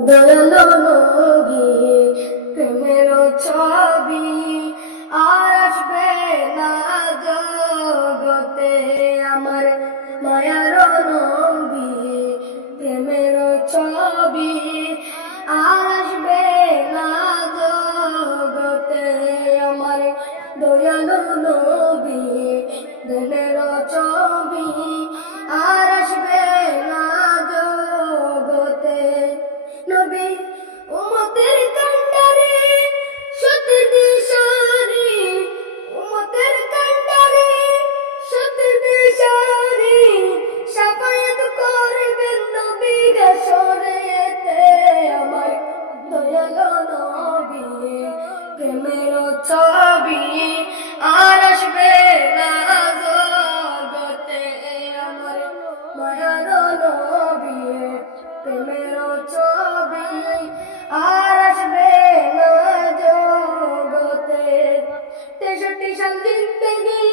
দয়ালো নবী প্রেমের ছবি আর আসবে না জগতে আমার মায়ার নবী প্রেমের ছবি আর আসবে না জগতে আমার দয়ালো নবী প্রেমের ছবি আর আসবে না জগতে নবী উম্মতের কান্ডারে সত্যের দিশারি উম্মতের কান্ডারে সত্যের দিশারি শাফায়াত করবেন নবী হাসরেতে আমার দয়ালো নবী প্রেমের ছবি আর আসবে না জগতে আমার মায়ার নবী প্রেমের ছবি আর আসবে না জগতে 63 সাল জিন্দেগি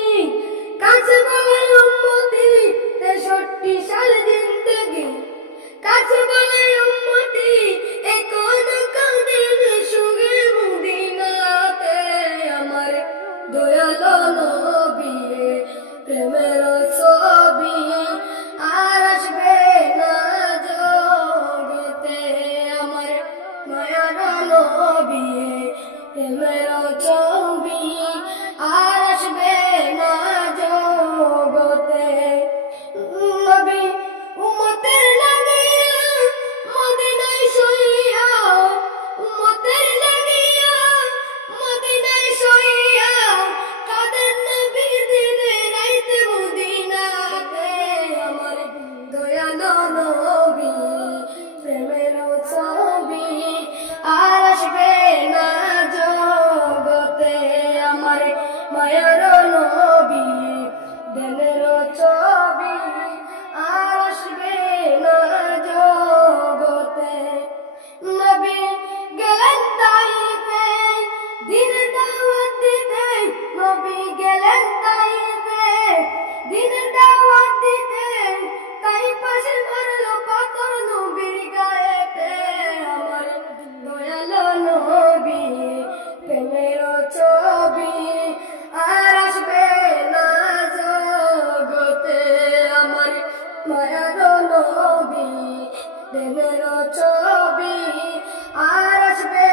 কাছে বলে উম্মতি 63 সাল জিন্দেগি কাছে বলে উম্মতি এখন কাঁদেন সুগে মদিনাতে আমার দয়ালো নবী প্রেমের ছবি আর আসবে না জগতে আমার মায়ার নবী প্রেমের ছবি আর আসবে না জগতে নবী উম্মতের লাগিয়া মদিনায় শুইয়া উম্মতের লাগিয়া মদিনায় শুইয়া কাদের নবী দিনে রাইতে মদিনাতে আমার দয়ালো নবী প্রেমের ছবি আর আসবে না জগতে আমার মায়ার নবী দিনের ছবি আর আসবে না জগতে নবী গেলেন তাইফে দিন দাওয়াত দিতে নবী গেলেন তাইফে দিন দাওয়াত দিতে তাই পাশে মারলো পাথর নবীর গায়েতে আমার দয়ালো নবী প্রেমের ছবি আর আসবে না জগতে আমার মায়ার নবী প্রেমের ছবি আর আসবে